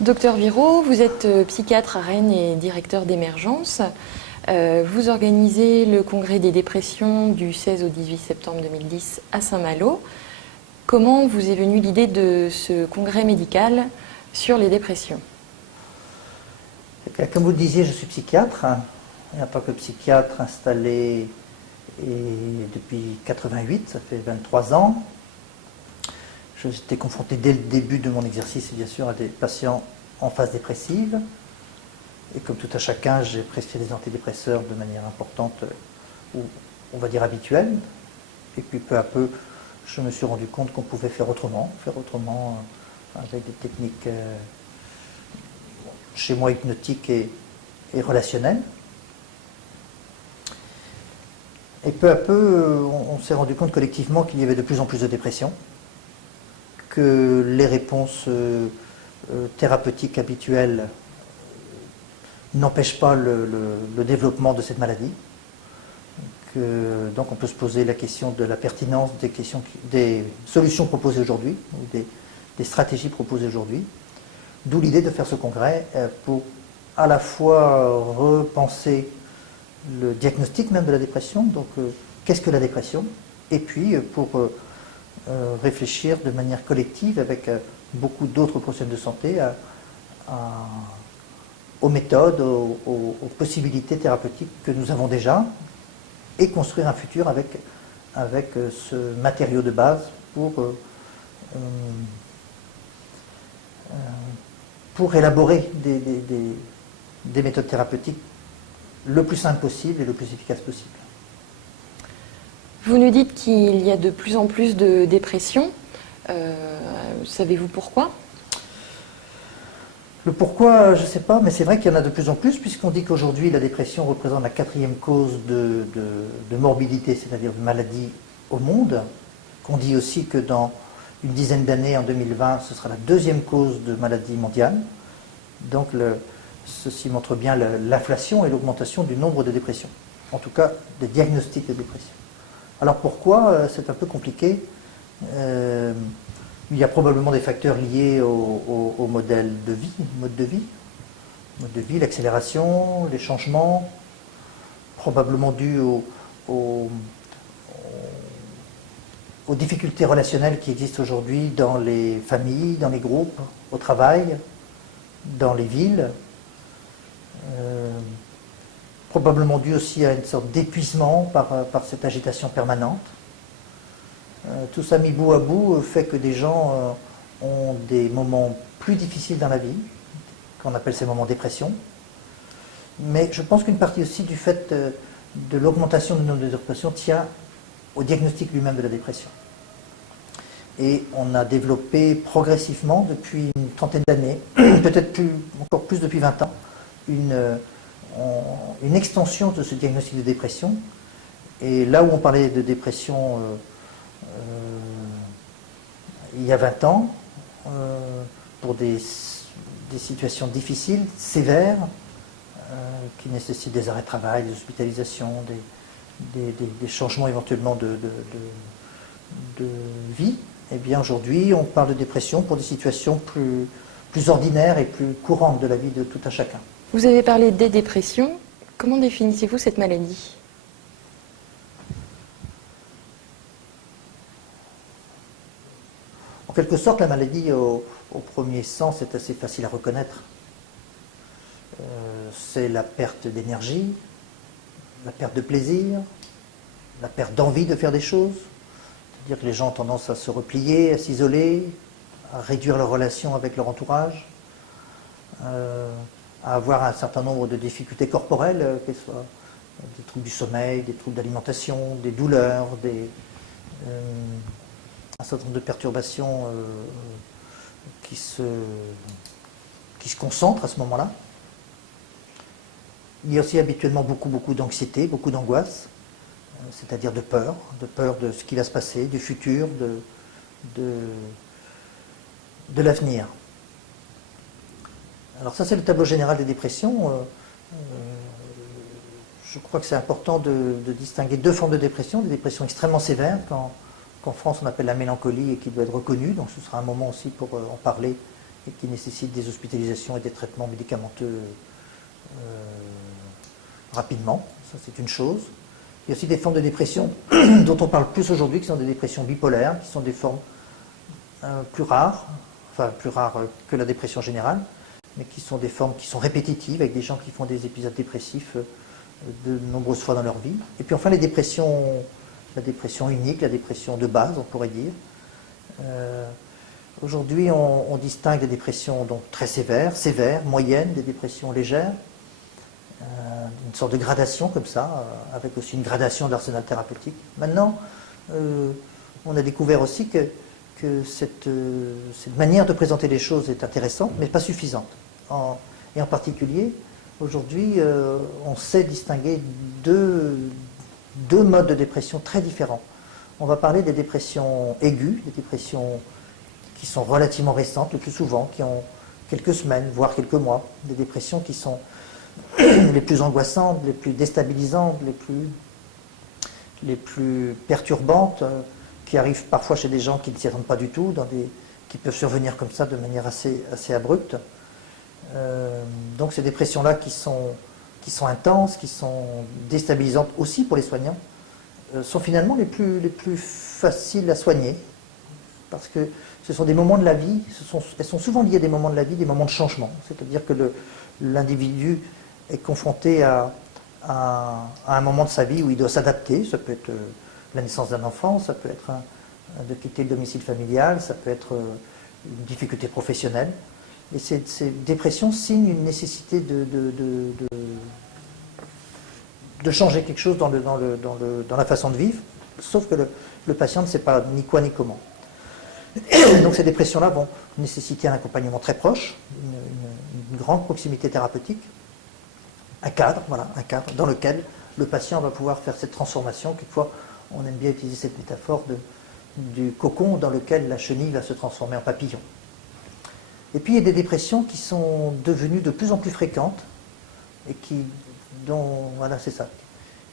Docteur Viraud, vous êtes psychiatre à Rennes et directeur d'Émergence. Vous organisez le congrès des dépressions du 16 au 18 septembre 2010 à Saint-Malo. Comment vous est venue l'idée de ce congrès médical sur les dépressions? Comme vous le disiez, je suis psychiatre, et en tant que psychiatre installé depuis 88, ça fait 23 ans. J'étais confronté dès le début de mon exercice, bien sûr, à des patients en phase dépressive. Et comme tout à chacun, j'ai prescrit des antidépresseurs de manière importante, ou on va dire habituelle. Et puis peu à peu, je me suis rendu compte qu'on pouvait faire autrement avec des techniques chez moi hypnotiques et relationnelles. Et peu à peu, on s'est rendu compte collectivement qu'il y avait de plus en plus de dépression, que les réponses thérapeutiques habituelles n'empêchent pas le développement de cette maladie. Donc on peut se poser la question de la pertinence des solutions proposées aujourd'hui, ou des stratégies proposées aujourd'hui. D'où l'idée de faire ce congrès pour à la fois repenser le diagnostic même de la dépression, donc qu'est-ce que la dépression, et puis pour réfléchir de manière collective avec beaucoup d'autres professionnels de santé aux méthodes, aux possibilités thérapeutiques que nous avons déjà, et construire un futur avec ce matériau de base pour élaborer des méthodes thérapeutiques le plus simple possible et le plus efficace possible. Vous nous dites qu'il y a de plus en plus de dépression. Savez-vous pourquoi? Le pourquoi, je ne sais pas, mais c'est vrai qu'il y en a de plus en plus, puisqu'on dit qu'aujourd'hui la dépression représente la 4e cause de morbidité, c'est-à-dire de maladie au monde. Qu'on dit aussi que dans une dizaine d'années, en 2020, ce sera la 2e cause de maladie mondiale. Donc ceci montre bien l'inflation et l'augmentation du nombre de dépressions, en tout cas des diagnostics de dépression. Alors pourquoi? C'est un peu compliqué. Il y a probablement des facteurs liés au mode de vie, l'accélération, les changements, probablement dus aux difficultés relationnelles qui existent aujourd'hui dans les familles, dans les groupes, au travail, dans les villes. Probablement dû aussi à une sorte d'épuisement par cette agitation permanente. Tout ça mis bout à bout fait que des gens ont des moments plus difficiles dans la vie, qu'on appelle ces moments dépression. Mais je pense qu'une partie aussi du fait de l'augmentation du nombre de dépressions tient au diagnostic lui-même de la dépression. Et on a développé progressivement depuis une trentaine d'années, peut-être encore plus depuis 20 ans, une extension de ce diagnostic de dépression. Et là où on parlait de dépression il y a 20 ans, pour des situations difficiles, sévères, qui nécessitent des arrêts de travail, des hospitalisations, des changements éventuellement de vie, eh bien aujourd'hui on parle de dépression pour des situations plus ordinaires et plus courantes de la vie de tout un chacun. Vous avez parlé des dépressions. Comment définissez-vous cette maladie? En quelque sorte, la maladie, au premier sens, est assez facile à reconnaître. C'est la perte d'énergie, la perte de plaisir, la perte d'envie de faire des choses. C'est-à-dire que les gens ont tendance à se replier, à s'isoler, à réduire leurs relations avec leur entourage, à avoir un certain nombre de difficultés corporelles, qu'elles soient des troubles du sommeil, des troubles d'alimentation, des douleurs, un certain nombre de perturbations qui se concentrent à ce moment-là. Il y a aussi habituellement beaucoup d'anxiété, beaucoup d'angoisse, c'est-à-dire de peur de ce qui va se passer, du futur, de l'avenir. Alors ça, c'est le tableau général des dépressions. Je crois que c'est important de distinguer deux formes de dépression, des dépressions extrêmement sévères, qu'en France on appelle la mélancolie et qui doit être reconnue, donc ce sera un moment aussi pour en parler et qui nécessitent des hospitalisations et des traitements médicamenteux rapidement. Ça, c'est une chose. Il y a aussi des formes de dépression dont on parle plus aujourd'hui, qui sont des dépressions bipolaires, qui sont des formes plus rares, enfin plus rares que la dépression générale, mais qui sont des formes qui sont répétitives, avec des gens qui font des épisodes dépressifs de nombreuses fois dans leur vie. Et puis enfin la dépression unique, la dépression de base, on pourrait dire. Aujourd'hui, on distingue des dépressions donc très sévères, moyennes, des dépressions légères, une sorte de gradation comme ça, avec aussi une gradation de l'arsenal thérapeutique. Maintenant, on a découvert aussi que cette manière de présenter les choses est intéressante, mais pas suffisante. Et en particulier, aujourd'hui, on sait distinguer deux modes de dépression très différents. On va parler des dépressions aiguës, des dépressions qui sont relativement récentes, le plus souvent, qui ont quelques semaines, voire quelques mois, des dépressions qui sont les plus angoissantes, les plus déstabilisantes, les plus perturbantes, qui arrivent parfois chez des gens qui ne s'y attendent pas du tout, qui peuvent survenir comme ça de manière assez abrupte. Donc ces dépressions-là qui sont intenses, qui sont déstabilisantes aussi pour les soignants, sont finalement les plus faciles à soigner, parce que ce sont des moments de la vie, elles sont souvent liées à des moments de la vie, des moments de changement, c'est-à-dire que l'individu est confronté à un moment de sa vie où il doit s'adapter. Ça peut être la naissance d'un enfant, ça peut être de quitter le domicile familial, ça peut être une difficulté professionnelle. Et ces dépressions signent une nécessité de changer quelque chose dans la façon de vivre, sauf que le patient ne sait pas ni quoi ni comment. Donc ces dépressions-là vont nécessiter un accompagnement très proche, une grande proximité thérapeutique, un cadre dans lequel le patient va pouvoir faire cette transformation. Quelquefois, on aime bien utiliser cette métaphore du cocon dans lequel la chenille va se transformer en papillon. Et puis il y a des dépressions qui sont devenues de plus en plus fréquentes et qui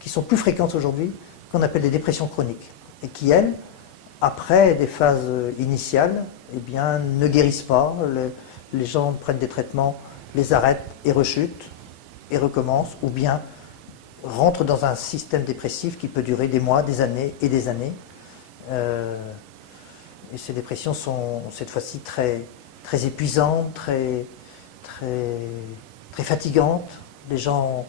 sont plus fréquentes aujourd'hui, qu'on appelle des dépressions chroniques, et qui, elles, après des phases initiales, eh bien, ne guérissent pas. Les gens prennent des traitements, les arrêtent et rechutent, et recommencent, ou bien rentrent dans un système dépressif qui peut durer des mois, des années et des années. Et ces dépressions sont cette fois-ci très épuisantes, très fatigantes. Les gens,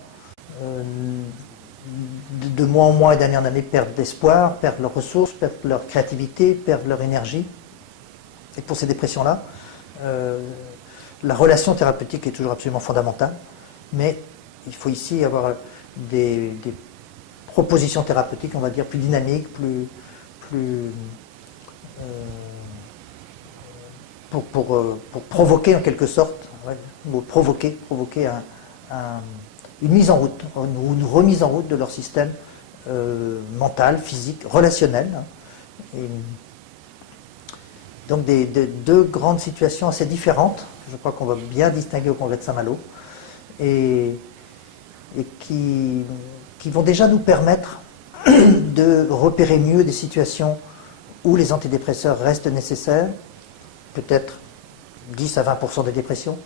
de mois en mois et d'année en année, perdent l'espoir, perdent leurs ressources, perdent leur créativité, perdent leur énergie. Et pour ces dépressions-là, la relation thérapeutique est toujours absolument fondamentale, mais il faut ici avoir des propositions thérapeutiques, on va dire, plus dynamiques, pour provoquer en quelque sorte, provoquer une mise en route, ou une remise en route de leur système mental, physique, relationnel. Et donc deux grandes situations assez différentes, je crois qu'on va bien distinguer au congrès de Saint-Malo, et qui vont déjà nous permettre de repérer mieux des situations où les antidépresseurs restent nécessaires, peut-être 10 à 20% des dépressions.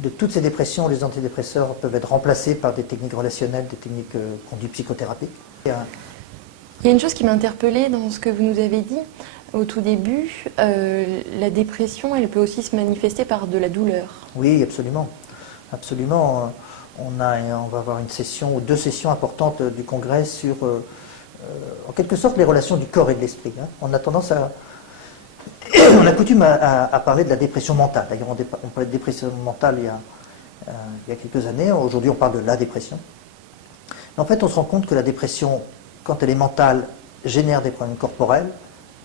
De toutes ces dépressions, les antidépresseurs peuvent être remplacés par des techniques relationnelles, des techniques conduites psychothérapiques. Il y a une chose qui m'a interpellée dans ce que vous nous avez dit au tout début. La dépression, elle peut aussi se manifester par de la douleur. Oui, absolument. Absolument. On va avoir une session ou deux sessions importantes du congrès sur, en quelque sorte, les relations du corps et de l'esprit. On a tendance on a coutume à parler de la dépression mentale. D'ailleurs, on parlait de dépression mentale il y a quelques années. Aujourd'hui, on parle de la dépression. Mais en fait, on se rend compte que la dépression, quand elle est mentale, génère des problèmes corporels,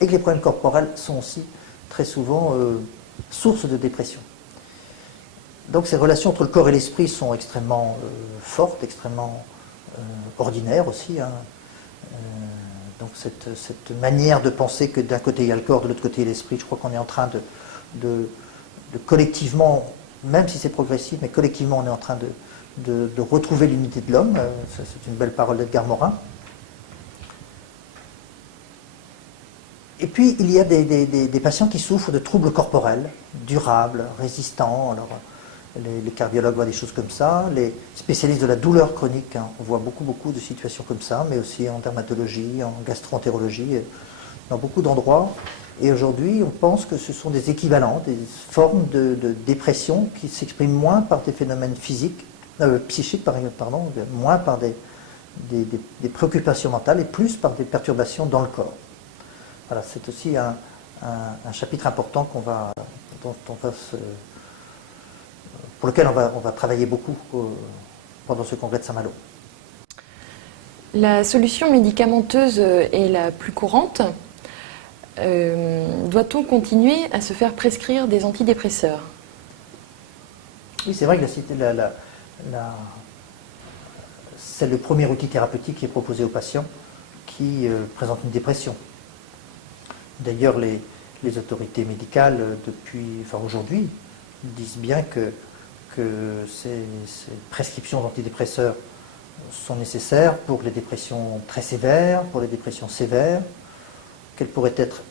et que les problèmes corporels sont aussi très souvent source de dépression. Donc ces relations entre le corps et l'esprit sont extrêmement fortes, extrêmement ordinaires aussi. Donc cette manière de penser que d'un côté il y a le corps, de l'autre côté il y a l'esprit, je crois qu'on est en train de collectivement, même si c'est progressif, mais collectivement on est en train de retrouver l'unité de l'homme. C'est une belle parole d'Edgar Morin. Et puis, il y a des patients qui souffrent de troubles corporels, durables, résistants. Alors, les cardiologues voient des choses comme ça, les spécialistes de la douleur chronique, hein, on voit beaucoup de situations comme ça, mais aussi en dermatologie, en gastro-entérologie, dans beaucoup d'endroits. Et aujourd'hui, on pense que ce sont des équivalents, des formes de dépression qui s'expriment moins par des phénomènes physiques, psychiques, pardon, moins par des préoccupations mentales et plus par des perturbations dans le corps. Voilà, c'est aussi un chapitre important pour lequel on va travailler beaucoup pendant ce congrès de Saint-Malo. La solution médicamenteuse est la plus courante. Doit-on continuer à se faire prescrire des antidépresseurs? Oui, c'est vrai que c'est le premier outil thérapeutique qui est proposé aux patients qui présentent une dépression. D'ailleurs, les autorités médicales, aujourd'hui, disent bien que ces prescriptions d'antidépresseurs sont nécessaires pour les dépressions très sévères, pour les dépressions sévères, qu'elles pourraient être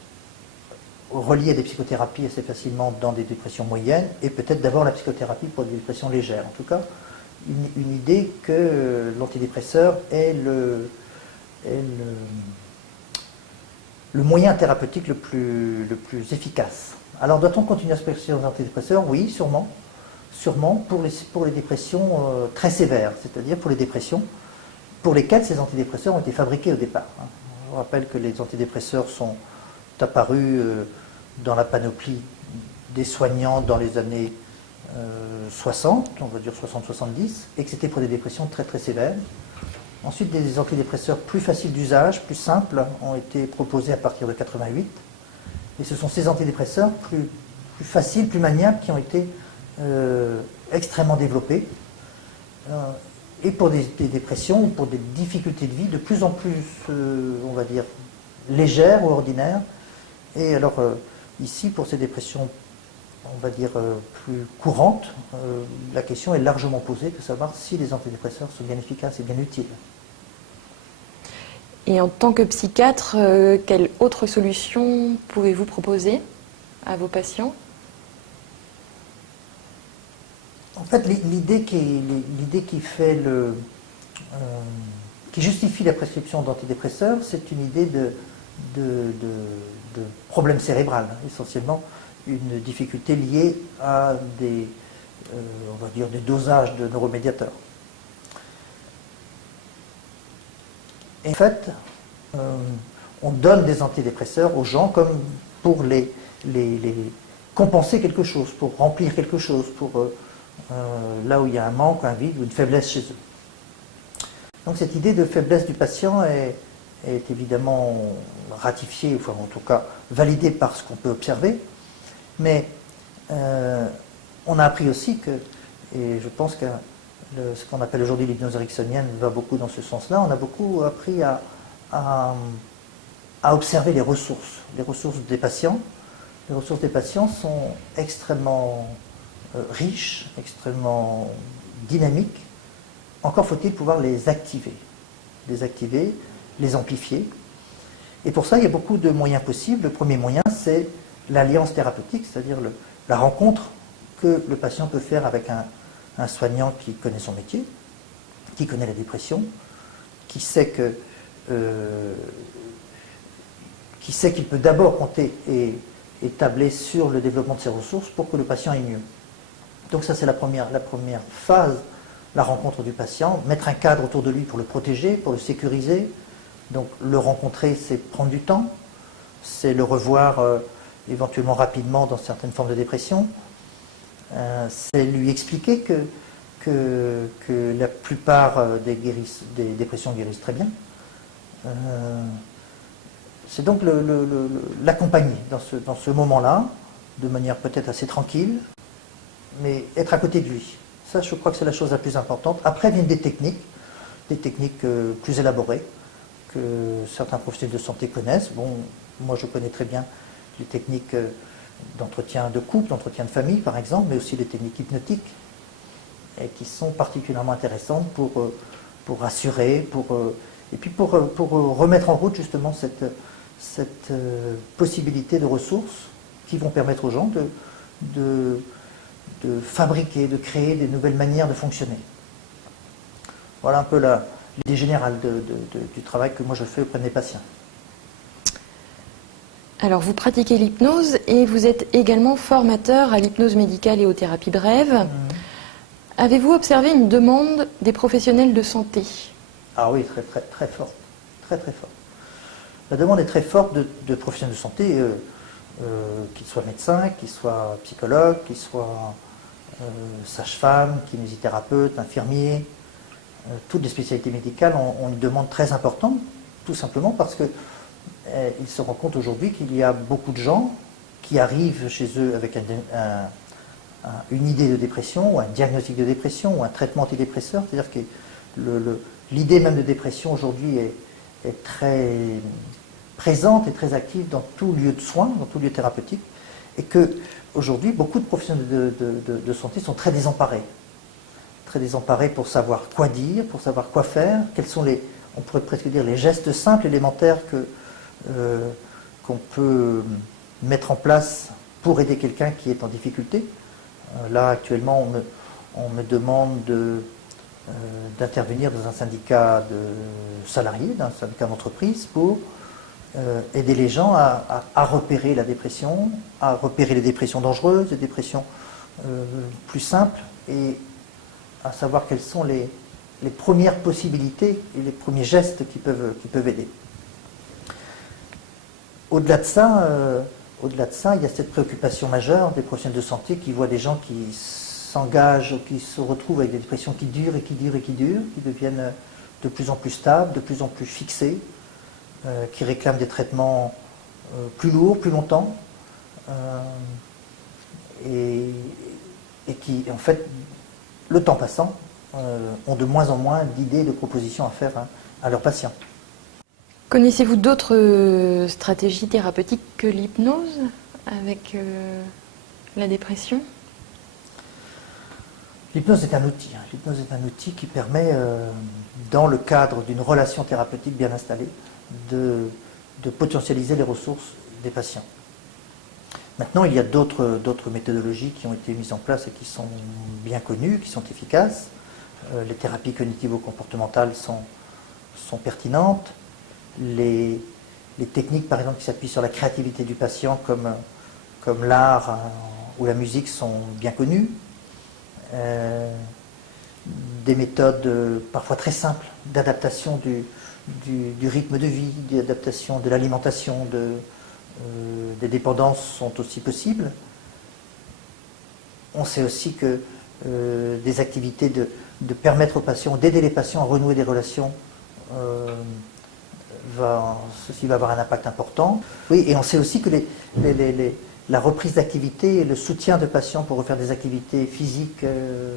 reliées à des psychothérapies assez facilement dans des dépressions moyennes, et peut-être d'abord la psychothérapie pour des dépressions légères. En tout cas, une idée que l'antidépresseur est le moyen thérapeutique le plus efficace. Alors, doit-on continuer à se prescrire des antidépresseurs? Oui, sûrement. Sûrement pour les dépressions très sévères, c'est-à-dire pour les dépressions pour lesquelles ces antidépresseurs ont été fabriqués au départ. Je vous rappelle que les antidépresseurs sont apparus dans la panoplie des soignants dans les années 60, on va dire 60-70, et que c'était pour des dépressions très très sévères. Ensuite, des antidépresseurs plus faciles d'usage, plus simples, ont été proposés à partir de 88. Et ce sont ces antidépresseurs plus faciles, plus maniables, qui ont été extrêmement développés. Et pour des dépressions ou pour des difficultés de vie de plus en plus, on va dire, légères ou ordinaires. Et alors, ici, pour ces dépressions, on va dire, plus courantes, la question est largement posée de savoir si les antidépresseurs sont bien efficaces et bien utiles. Et en tant que psychiatre, quelle autre solution pouvez-vous proposer à vos patients? En fait, l'idée qui justifie la prescription d'antidépresseurs, c'est une idée de problème cérébral, essentiellement une difficulté liée à on va dire, des dosages de neuromédiateurs. Et en fait, on donne des antidépresseurs aux gens comme pour les compenser quelque chose, pour remplir quelque chose, pour là où il y a un manque, un vide ou une faiblesse chez eux. Donc cette idée de faiblesse du patient est évidemment ratifiée, enfin en tout cas validée par ce qu'on peut observer, mais on a appris aussi que, et je pense que ce qu'on appelle aujourd'hui l'hypnose ericksonienne va beaucoup dans ce sens-là, on a beaucoup appris à observer les ressources des patients. Les ressources des patients sont extrêmement riches, extrêmement dynamiques. Encore faut-il pouvoir les activer, les amplifier. Et pour ça, il y a beaucoup de moyens possibles. Le premier moyen, c'est l'alliance thérapeutique, c'est-à-dire la rencontre que le patient peut faire avec un soignant qui connaît son métier, qui connaît la dépression, qui sait qu'il peut d'abord compter et tabler sur le développement de ses ressources pour que le patient aille mieux. Donc ça, c'est la première phase, la rencontre du patient, mettre un cadre autour de lui pour le protéger, pour le sécuriser. Donc le rencontrer, c'est prendre du temps, c'est le revoir éventuellement rapidement dans certaines formes de dépression, c'est lui expliquer que la plupart des dépressions guérissent très bien. C'est donc l'accompagner dans ce moment-là, de manière peut-être assez tranquille, mais être à côté de lui. Ça, je crois que c'est la chose la plus importante. Après viennent des techniques plus élaborées, que certains professionnels de santé connaissent. Bon, moi je connais très bien les techniques d'entretien de couple, d'entretien de famille par exemple, mais aussi les techniques hypnotiques, et qui sont particulièrement intéressantes pour rassurer, et puis pour remettre en route justement cette possibilité de ressources qui vont permettre aux gens de fabriquer, de créer des nouvelles manières de fonctionner. Voilà un peu l'idée générale du travail que moi je fais auprès de mes patients. Alors, vous pratiquez l'hypnose et vous êtes également formateur à l'hypnose médicale et aux thérapies brèves. Avez-vous observé une demande des professionnels de santé? Ah oui, très forte. Très forte. La demande est très forte de professionnels de santé, qu'ils soient médecins, qu'ils soient psychologues, qu'ils soient sages-femmes, kinésithérapeutes, infirmiers. Toutes les spécialités médicales ont une demande très importante, tout simplement parce que ils se rendent compte aujourd'hui qu'il y a beaucoup de gens qui arrivent chez eux avec une idée de dépression, ou un diagnostic de dépression, ou un traitement antidépresseur. C'est-à-dire que l'idée même de dépression aujourd'hui est très présente et très active dans tout lieu de soins, dans tout lieu thérapeutique, et que aujourd'hui beaucoup de professionnels de santé sont très désemparés pour savoir quoi dire, pour savoir quoi faire, quels sont on pourrait presque dire les gestes simples, élémentaires qu'on peut mettre en place pour aider quelqu'un qui est en difficulté. Là, actuellement, on me demande d'intervenir dans un syndicat de salariés, dans un syndicat d'entreprise, pour aider les gens à repérer la dépression, à repérer les dépressions dangereuses, les dépressions plus simples, et à savoir quelles sont les premières possibilités et les premiers gestes qui peuvent aider. Au-delà de ça, il y a cette préoccupation majeure des professionnels de santé qui voient des gens qui s'engagent, qui se retrouvent avec des dépressions qui durent et qui durent et qui durent, qui deviennent de plus en plus stables, de plus en plus fixées, qui réclament des traitements plus lourds, plus longtemps, et qui, en fait, le temps passant, ont de moins en moins d'idées et de propositions à faire à leurs patients. Connaissez-vous d'autres stratégies thérapeutiques que l'hypnose avec la dépression? L'hypnose est un outil. L'hypnose est un outil qui permet, dans le cadre d'une relation thérapeutique bien installée, de potentialiser les ressources des patients. Maintenant, il y a d'autres méthodologies qui ont été mises en place et qui sont bien connues, qui sont efficaces. Les thérapies cognitivo-comportementales sont pertinentes. Les techniques, par exemple, qui s'appuient sur la créativité du patient, comme l'art ou la musique, sont bien connues. Des méthodes parfois très simples d'adaptation du rythme de vie, d'adaptation de l'alimentation, des dépendances sont aussi possibles. On sait aussi que des activités de permettre aux patients, d'aider les patients à renouer des relations, ceci va avoir un impact important. Oui, et on sait aussi que la reprise d'activité et le soutien de patients pour refaire des activités physiques,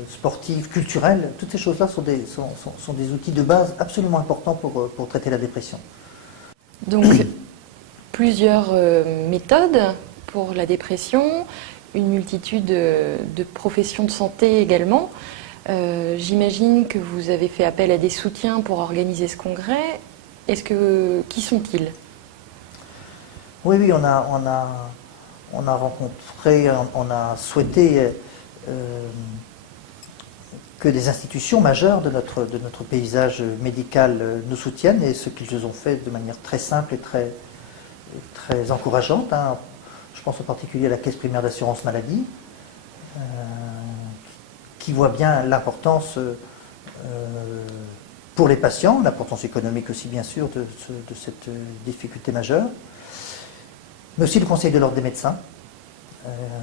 sportives, culturelles, toutes ces choses-là sont des outils de base absolument importants pour traiter la dépression. Donc, plusieurs méthodes pour la dépression, une multitude de professions de santé également. J'imagine que vous avez fait appel à des soutiens pour organiser ce congrès. Qui sont-ils? Oui, on a rencontré, on a souhaité que des institutions majeures de notre paysage médical nous soutiennent, et ce qu'ils ont fait de manière très simple et très encourageante. Je pense en particulier à la Caisse primaire d'assurance maladie, qui voit bien l'importance pour les patients, l'importance économique aussi bien sûr de cette difficulté majeure, mais aussi le Conseil de l'ordre des médecins,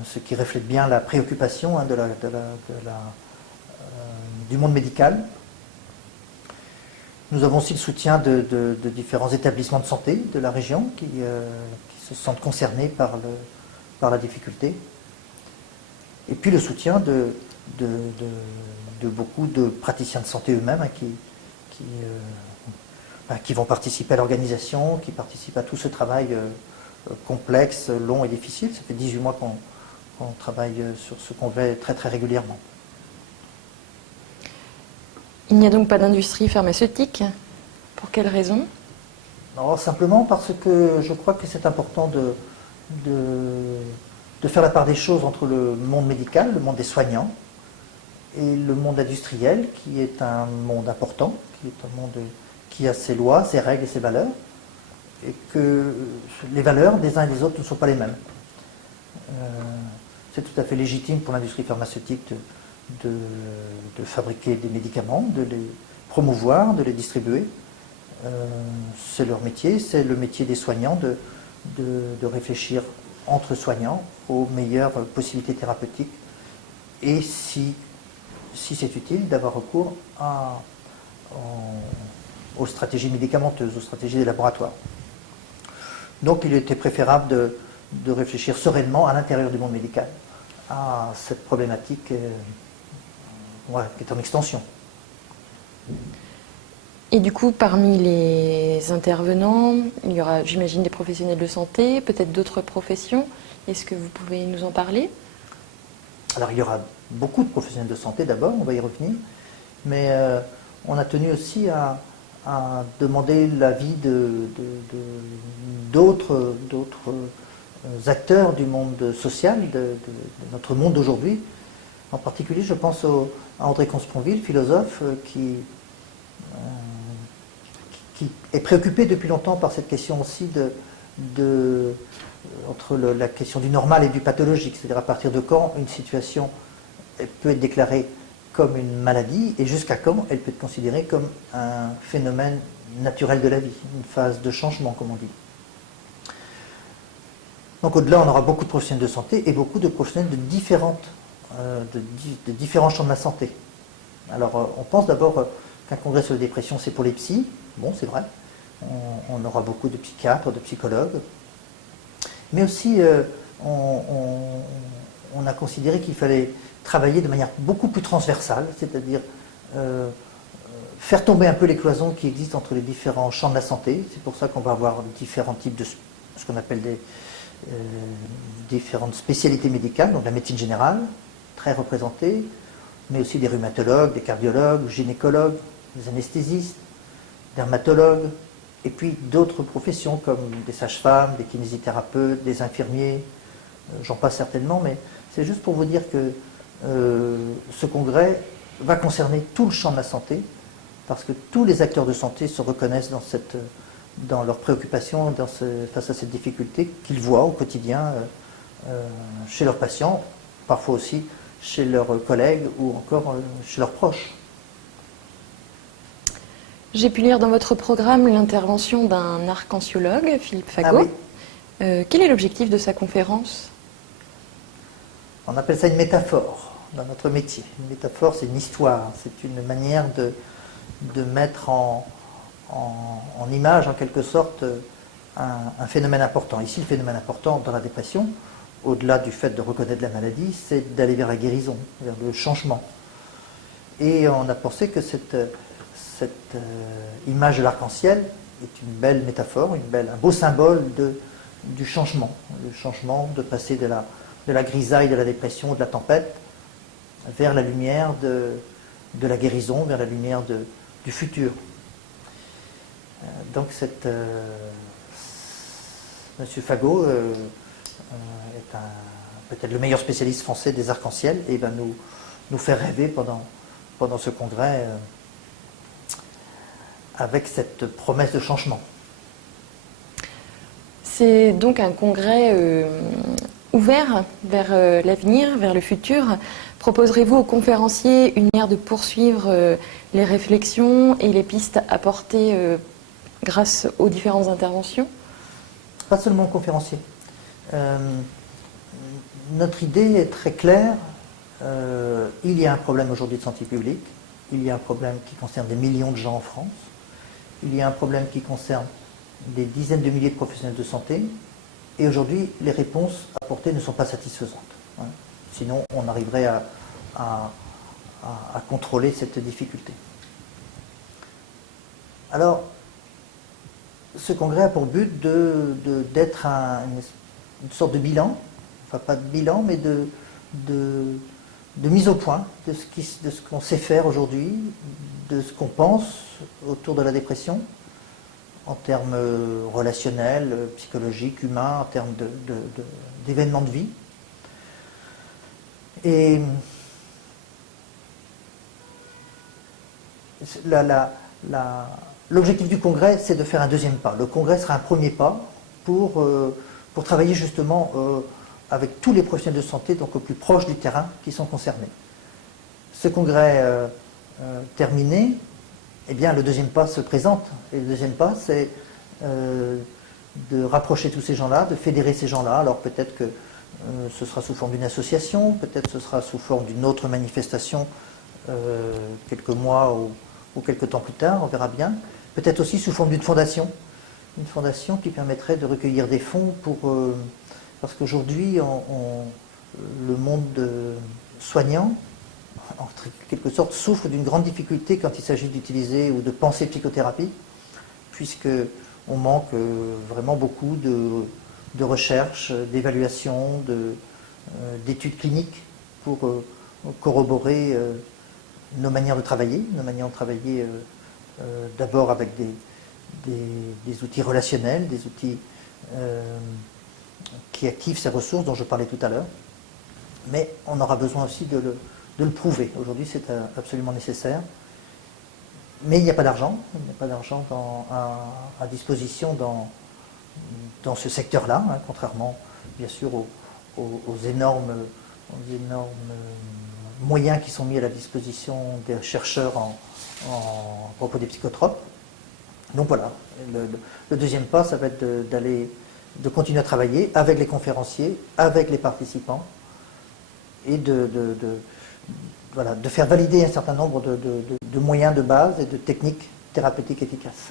ce qui reflète bien la préoccupation du monde médical. Nous avons aussi le soutien de différents établissements de santé de la région qui se sentent concernés par la difficulté. Et puis le soutien de beaucoup de praticiens de santé eux-mêmes qui vont participer à l'organisation, qui participent à tout ce travail complexe, long et difficile. Ça fait 18 mois qu'on travaille sur ce congrès très très régulièrement. Il n'y a donc pas d'industrie pharmaceutique. Pour quelle raison? Alors, simplement parce que je crois que c'est important de faire la part des choses entre le monde médical, le monde des soignants, et le monde industriel, qui est un monde important, qui est un monde qui a ses lois, ses règles et ses valeurs, et que les valeurs des uns et des autres ne sont pas les mêmes. C'est tout à fait légitime pour l'industrie pharmaceutique de fabriquer des médicaments, de les promouvoir, de les distribuer. C'est leur métier, c'est le métier des soignants de réfléchir entre soignants aux meilleures possibilités thérapeutiques et si c'est utile d'avoir recours aux stratégies médicamenteuses, aux stratégies des laboratoires. Donc il était préférable de réfléchir sereinement à l'intérieur du monde médical à cette problématique qui est en extension. Et du coup, parmi les intervenants, il y aura, j'imagine, des professionnels de santé, peut-être d'autres professions. Est-ce que vous pouvez nous en parler? Alors il y aura beaucoup de professionnels de santé d'abord, on va y revenir, mais on a tenu aussi à demander l'avis d'autres acteurs du monde social, de notre monde d'aujourd'hui. En particulier, je pense à André Consponville, philosophe, qui est préoccupé depuis longtemps par cette question aussi entre la question du normal et du pathologique, c'est-à-dire à partir de quand une situation peut être déclarée comme une maladie et jusqu'à quand elle peut être considérée comme un phénomène naturel de la vie, une phase de changement, comme on dit. Donc au-delà, on aura beaucoup de professionnels de santé et beaucoup de professionnels de différents champs de la santé. Alors on pense d'abord qu'un congrès sur la dépression, c'est pour les psys. Bon, c'est vrai. On aura beaucoup de psychiatres, de psychologues. Mais aussi, on a considéré qu'il fallait travailler de manière beaucoup plus transversale, c'est-à-dire faire tomber un peu les cloisons qui existent entre les différents champs de la santé. C'est pour ça qu'on va avoir différents types de ce qu'on appelle différentes spécialités médicales, donc la médecine générale, très représentée, mais aussi des rhumatologues, des cardiologues, gynécologues, des anesthésistes, dermatologues, et puis d'autres professions comme des sages-femmes, des kinésithérapeutes, des infirmiers, j'en passe certainement, mais c'est juste pour vous dire que ce congrès va concerner tout le champ de la santé, parce que tous les acteurs de santé se reconnaissent dans leurs préoccupations, face à cette difficulté qu'ils voient au quotidien chez leurs patients, parfois aussi chez leurs collègues ou encore chez leurs proches. J'ai pu lire dans votre programme l'intervention d'un arc-en-ciologue, Philippe Fagot. Ah oui. Quel est l'objectif de sa conférence? On appelle ça une métaphore dans notre métier. Une métaphore, c'est une histoire, c'est une manière de mettre en image, en quelque sorte, un phénomène important. Ici, le phénomène important dans la dépression, au-delà du fait de reconnaître la maladie, c'est d'aller vers la guérison, vers le changement. Et on a pensé que cette image de l'arc-en-ciel est une belle métaphore, un beau symbole du changement. Le changement de passer de la grisaille, de la dépression, de la tempête, vers la lumière de la guérison, vers la lumière du futur. Donc Monsieur Fagot est peut-être le meilleur spécialiste français des arcs-en-ciel et va nous faire rêver pendant ce congrès avec cette promesse de changement. C'est donc un congrès ouvert vers l'avenir, vers le futur. Proposerez-vous aux conférenciers une manière de poursuivre les réflexions et les pistes apportées grâce aux différentes interventions? Pas seulement aux conférenciers. Notre idée est très claire. Il y a un problème aujourd'hui de santé publique. Il y a un problème qui concerne des millions de gens en France. Il y a un problème qui concerne des dizaines de milliers de professionnels de santé. Et aujourd'hui, les réponses apportées ne sont pas satisfaisantes. Sinon, on arriverait à contrôler cette difficulté. Alors, ce congrès a pour but d'être une sorte de bilan, enfin pas de bilan, mais de mise au point de ce qu'on sait faire aujourd'hui, de ce qu'on pense autour de la dépression, en termes relationnels, psychologiques, humains, en termes d'événements de vie. Et l'objectif du congrès, c'est de faire un deuxième pas. Le congrès sera un premier pas pour travailler justement avec tous les professionnels de santé, donc au plus proche du terrain, qui sont concernés. Ce congrès terminé, eh bien, le deuxième pas se présente. Et le deuxième pas, c'est de rapprocher tous ces gens-là, de fédérer ces gens-là. Alors peut-être que ce sera sous forme d'une association, peut-être ce sera sous forme d'une autre manifestation quelques mois ou quelques temps plus tard, on verra bien. Peut-être aussi sous forme d'une fondation qui permettrait de recueillir des fonds parce qu'aujourd'hui, le monde soignant, en quelque sorte, souffre d'une grande difficulté quand il s'agit d'utiliser ou de penser psychothérapie, puisqu'on manque vraiment beaucoup de recherche, d'évaluation, d'études cliniques pour corroborer nos manières de travailler, d'abord avec des outils relationnels, des outils qui activent ces ressources dont je parlais tout à l'heure, mais on aura besoin aussi de le prouver. Aujourd'hui, c'est absolument nécessaire. Mais il n'y a pas d'argent. Il n'y a pas d'argent à disposition dans ce secteur-là, hein, contrairement, bien sûr, aux énormes moyens qui sont mis à la disposition des chercheurs à propos des psychotropes. Donc voilà, le deuxième pas, ça va être de continuer à travailler avec les conférenciers, avec les participants, et de faire valider un certain nombre de moyens de base et de techniques thérapeutiques efficaces.